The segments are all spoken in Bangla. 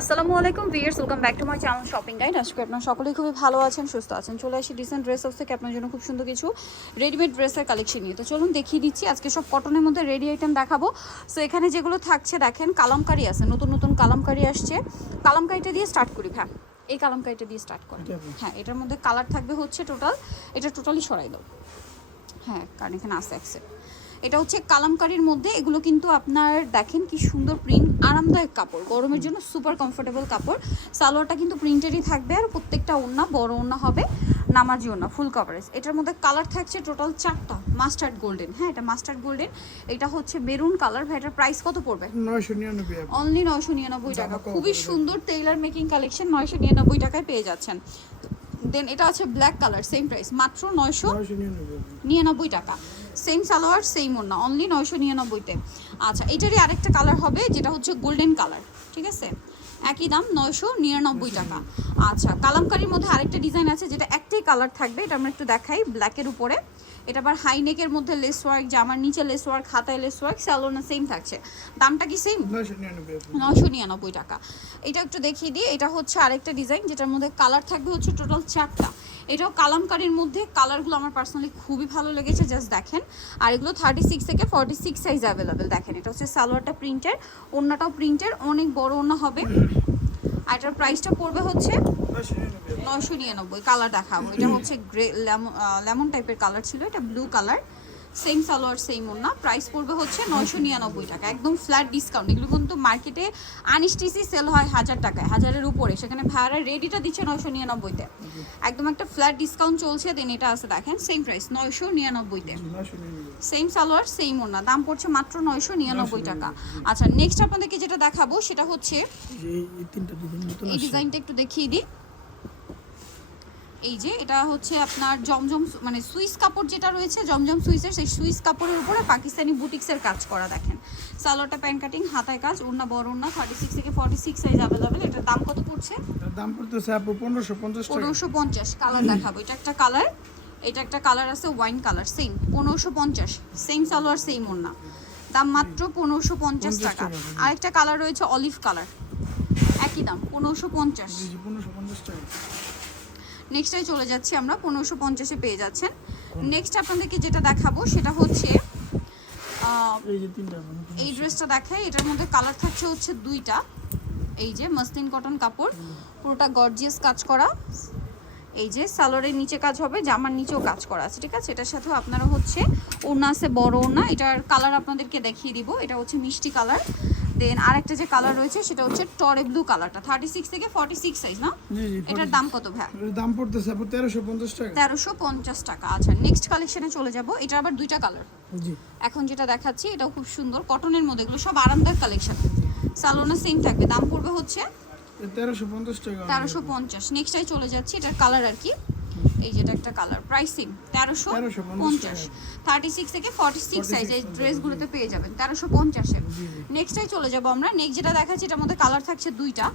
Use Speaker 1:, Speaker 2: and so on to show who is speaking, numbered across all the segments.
Speaker 1: আসসালামু আলাইকুম viewers welcome back to my channel shopping guide আজকে আপনারা সকলেই খুবই ভালো আছেন সুস্থ আছেন। চলে আসি ডিসেন্ট ড্রেস হাউস থেকে আপনার জন্য খুব সুন্দর কিছু রেডিমেড ড্রেসের কালেকশন নিয়ে। তো চলুন দেখিয়ে দিচ্ছি আজকে সব কটনের মধ্যে রেডি আইটেম দেখাবো। সো এখানে যেগুলো থাকছে দেখেন কালামকারি আছে নতুন নতুন কালামকারি আসছে। কালামকারিটা দিয়ে স্টার্ট করি হ্যাঁ এই কালামকারিটা দিয়ে স্টার্ট করি হ্যাঁ এটার মধ্যে কালার থাকবে হচ্ছে টোটাল এটা টোটালি সরাই দাও। হ্যাঁ কারণ এখানে আছে অ্যাকসেপ্ট এটা হচ্ছে কালামকারির মধ্যে। এগুলো কিন্তু আপনার দেখেন কি সুন্দর প্রিন্ট আরামদায়ক কাপড়। গরমের জন্য সুপার কমফোর্টেবল কাপড়। সালোয়ারটা কিন্তু প্রিন্টেরই থাকবে আর প্রত্যেকটা ওড়না বড় ওড়না হবে নামাজি ওড়না ফুল কভারেজ এটার মধ্যে কালার থাকছে টোটাল চারটা মাস্টার্ড গোল্ডেন হ্যাঁ এটা মাস্টার্ড গোল্ডেন এটা হচ্ছে মেরুন কালার ভাই এটার প্রাইস কত পড়বে। অনলি নয়শো নিরানব্বই টাকা। খুবই সুন্দর টেইলার মেকিং কালেকশন নয়শো নিরানব্বই টাকায় পেয়ে যাচ্ছেন। দেন এটা আছে ব্ল্যাক কালার সেম প্রাইস মাত্র নয়শো
Speaker 2: নিরানব্বই।
Speaker 1: টাকা। সেম সালোয়ার সেম ওড়না অনলি নয়শো নিরানব্বইতে। আচ্ছা এটারই আরেকটা কালার হবে যেটা হচ্ছে গোল্ডেন কালার ঠিক আছে? একই দাম নয়শো নিরানব্বই টাকা। আচ্ছা কালামকারির মধ্যে আরেকটা ডিজাইন আছে যেটা একটাই কালার থাকবে এটা আমরা একটু দেখাই ব্ল্যাকের উপরে। এটা আবার হাই নেকের মধ্যে লেস ওয়ার্ক জামার নিচে লেস ওয়ার্ক খাতায় লেস ওয়ার্ক স্যালোনা সেম থাকছে। দামটা কি সেম
Speaker 2: নয়শো নিরানব্বই
Speaker 1: নশো নিরানব্বই টাকা। এটা একটু দেখিয়ে দিই এটা হচ্ছে আরেকটা ডিজাইন যেটার মধ্যে কালার থাকবে হচ্ছে টোটাল চারটা। এটাও কালামকারির মধ্যে কালারগুলো আমার পার্সোনালি খুবই ভালো লেগেছে জাস্ট দেখেন। আর এগুলো থার্টি সিক্স থেকে ফর্টি সিক্স সাইজ অ্যাভেলেবেল দেখেন, এটা হচ্ছে সালোয়ারটা প্রিন্টের ওনাটাও প্রিন্টের অনেক বড় ওনা হবে। আর এটার প্রাইসটা পড়বে হচ্ছে
Speaker 2: নয়শো নিরানব্বই
Speaker 1: কালার দেখাবো। এটা হচ্ছে গ্রে লেমন টাইপের কালার ছিল, এটা blue colour same salwar same ওনা প্রাইস পড়বে হচ্ছে নয়শো নিরানব্বই টাকা। একদম ফ্ল্যাট ডিসকাউন্ট এগুলো কিন্তু মার্কেটে আনিস্টিসি সেল হয় হাজার টাকায় হাজারের উপরে। সেখানে ভাড়া রেডিটা দিচ্ছে নয়শো নিরানব্বইতে। একদম একটা ফ্ল্যাট ডিসকাউন্ট চলছে দেন এটা আছে দেখেন সেম প্রাইস নয়শো নিরানব্বইতে। সেম সালোয়ার সেম ওনা দাম পড়ছে মাত্র নয়শো নিরানব্বই টাকা। আচ্ছা নেক্সট আপনাদেরকে যেটা দেখাবো সেটা হচ্ছে
Speaker 2: এই।
Speaker 1: ডিজাইনটা একটু দেখিয়ে দিই। এই যে এটা হচ্ছে আপনার জমজম মানে সুইস কাপড় যেটা রয়েছে জমজম সুইসের সেই সুইস কাপড়ের উপরে পাকিস্তানি বুটিক্সের কাজ করা দেখেন। সালোয়ারটা প্যান্ট কাটিং হাতায় কাজ ওড়না বড় ওড়না থার্টি সিক্স থেকে ফর্টি সিক্স সাইজ অ্যাভেলেবেল এটার দাম কত পড়ছে?
Speaker 2: দাম পড়তেছে আপু পনেরোশো পঞ্চাশ
Speaker 1: পনেরোশো পঞ্চাশ কালার দেখাবো। এটা একটা কালার এটা একটা কালার আছে ওয়াইন কালার সেম পনেরোশো পঞ্চাশ সেম সালোয়ার সেম ওড়না। দাম মাত্র পনেরোশো পঞ্চাশ
Speaker 2: 50
Speaker 1: টাকা। আরেকটা কালার রয়েছে অলিভ কালার একই দাম পনেরোশো পঞ্চাশ।
Speaker 2: পনেরোশো পঞ্চাশ টাকা।
Speaker 1: নেক্সটটাই চলে যাচ্ছি আমরা পনেরোশো পঞ্চাশে পেয়ে যাচ্ছেন। নেক্সট আপনাদেরকে যেটা দেখাবো সেটা হচ্ছে
Speaker 2: এই।
Speaker 1: ড্রেসটা দেখায় এটার মধ্যে কালার থাকছে হচ্ছে দুইটা। এই যে মসলিন কটন কাপড় পুরোটা গর্জিয়াস কাজ করা। এই যে সালোয়ারের নিচে কাজ হবে জামার নিচেও কাজ করা আছে ঠিক আছে? এটার সাথেও আপনারা হচ্ছে ওনা আছে বড় ওনা এটার কালার আপনাদেরকে দেখিয়ে দিব। এটা হচ্ছে মিষ্টি কালার দেন আরেকটা যে কালার রয়েছে সেটা হচ্ছে টরে ব্লু কালারটা থার্টি সিক্স থেকে ফর্টি সিক্স সাইজ না এটার দাম কত ভাই
Speaker 2: এটার দাম পড়তেছে আপু তেরোশো পঞ্চাশ টাকা।
Speaker 1: তেরোশো পঞ্চাশ টাকা আচ্ছা নেক্সট কালেকশনে চলে যাব এটা আবার দুইটা কালার
Speaker 2: জি।
Speaker 1: এখন যেটা দেখাচ্ছি এটাও খুব সুন্দর কটনের মধ্যে এগুলো সব আরামদায়ক কালেকশন সালোনা সেম থাকবে দাম পড়বে হচ্ছে
Speaker 2: তেরোশো পঞ্চাশ টাকা।
Speaker 1: তেরোশো পঞ্চাশ। নেক্সটাই চলে যাচ্ছি এটার কালার আর কি। এই যেটা একটা কালার প্রাইসিং তেরোশো
Speaker 2: 1350
Speaker 1: পঞ্চাশ। থার্টি সিক্স থেকে ফর্টি সিক্স সাইজ এই ড্রেসগুলোতে পেয়ে যাবেন তেরোশো পঞ্চাশে নেক্সটাই চলে যাব আমরা। নেক্সট যেটা দেখাচ্ছি এটার মধ্যে কালার থাকছে দুইটা।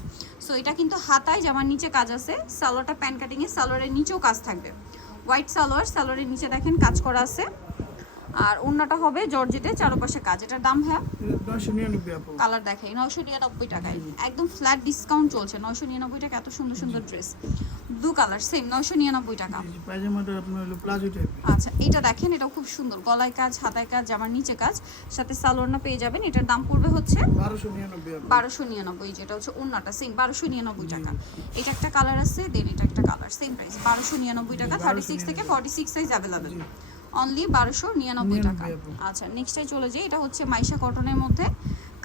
Speaker 1: সো এটা কিন্তু হাতায় জামার নিচে কাজ আছে। সালোয়ারটা প্যান কাটিংয়ে সালোয়ারের নিচেও কাজ থাকবে। হোয়াইট সালোয়ার সালোয়ারের নিচে দেখেন কাজ করা আছে। আর অন্যটা হবে জর্জেটে চারপাশে কাজ। এটার দাম হ্যাঁ কালার দেখাই নয়শো নিরানব্বই টাকায়। একদম ফ্ল্যাট ডিসকাউন্ট চলছে নয়শো নিরানব্বই টাকা এত সুন্দর সুন্দর ড্রেস দু কালার সেম নয়শো নিরানব্বই টাকা। আচ্ছা এটা দেখেন এটা খুব সুন্দর। গলায় কাজ হাতায় কাজ জামার নিচে কাজ সাথে সালোয়ারনা পেয়ে যাবেন। এটার দাম পড়বে হচ্ছে
Speaker 2: বারোশো নিরানব্বই আপু।
Speaker 1: বারোশো নিরানব্বই যেটা হচ্ছে অন্যটা সেম বারোশো নিরানব্বই টাকা। এটা একটা কালার আছে দেন এটা একটা কালার সেম প্রাইস বারোশো নিরানব্বই টাকা থার্টি সিক্স থেকে forty six size available only বারোশো নিরানব্বই টাকা। আচ্ছা নেক্সটাই চলে যাই এটা হচ্ছে মাইশা কটনের মধ্যে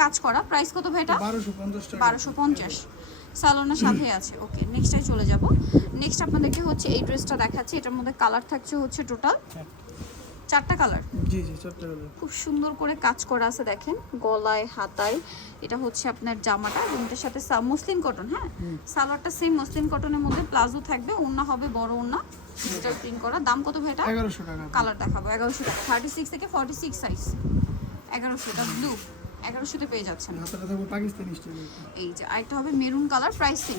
Speaker 1: কাজ করা। প্রাইস কত ভাই এটা?
Speaker 2: বারোশো পঞ্চাশ
Speaker 1: সালোনার সাথে আছে। ওকে নেক্সটাই চলে যাব। নেক্সট আপনাদেরকে হচ্ছে এই ড্রেসটা দেখাচ্ছি। এটার মধ্যে কালার থাকছে হচ্ছে টোটাল চারটা কালার
Speaker 2: জি জি চারটা কালার
Speaker 1: খুব সুন্দর করে কাজ করা আছে দেখেন গলায় হাতায়। এটা হচ্ছে আপনার জামাটা এবং এটার সাথে মসলিন কটন হ্যাঁ? সালোয়ারটা সেম মসলিন কটনের মধ্যে প্লাজো থাকবে ওড়না হবে বড় ওড়না। এটা প্রিন্ট করা। দাম কত ভাই এটা?
Speaker 2: এগারোশো টাকা। আপু।
Speaker 1: কালার দেখাবো এগারোশো টাকা। থার্টি সিক্স থেকে ফর্টি সিক্স সাইজ এগারোশো এটা ব্লু এগারোশোতে পেয়ে যাচ্ছেন।
Speaker 2: হাতাটা থাকবে পাকিস্তানি স্টাইল
Speaker 1: এই যে আরেকটা হবে মেরুন কালার প্রাইস
Speaker 2: জি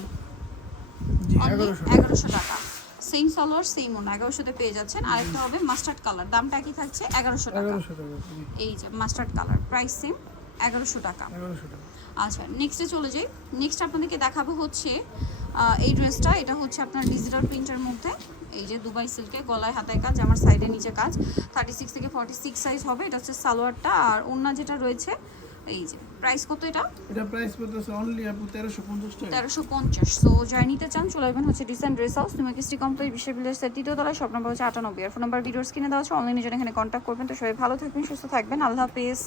Speaker 1: অনলি
Speaker 2: এগারোশো
Speaker 1: এগারোশো টাকা। সেম সালোয়ার সেম ওনা এগারোশোতে পেয়ে যাচ্ছেন। আরেকটা হবে মাস্টার্ড কালার দামটা কি থাকছে? এগারোশো টাকা। এই যে মাস্টার্ড কালার প্রাইস সেম এগারোশো টাকা। আচ্ছা নেক্সটে চলে যাই। নেক্সট আপনাদেরকে দেখাবো হচ্ছে এই ড্রেসটা এটা হচ্ছে আপনার ডিজিটাল প্রিন্টের মধ্যে। এই যে দুবাই সিল্কে গলায় হাতায় কাজ আমার সাইডে নিচে কাজ। থার্টি সিক্স থেকে ফর্টি সিক্স সাইজ হবে। এটা হচ্ছে সালোয়ারটা। আর ওড়না যেটা রয়েছে এই যে প্রাইস কত এটা?
Speaker 2: এটা প্রাইস পড়তেছে অনলি আপু তেরোশো পঞ্চাশ টাকা।
Speaker 1: তেরোশো পঞ্চাশ। সো যাই নিতে চান চলে আসবেন হচ্ছে ডিসেন্ট ড্রেস হাউস তুমি কিস্টি কমপ্লিট বিশ্ব বিলের তৃতীয় তলায় শপ নম্বর হচ্ছে আটানব্বই। আর ফোন নাম্বার ভিডিওস কিনে দেওয়া আছে অনলাইনে যারা এখানে কন্ট্যাক্ট করবেন। তো সবাই ভালো থাকবেন সুস্থ থাকবেন। আল্লাহ হাফিজ।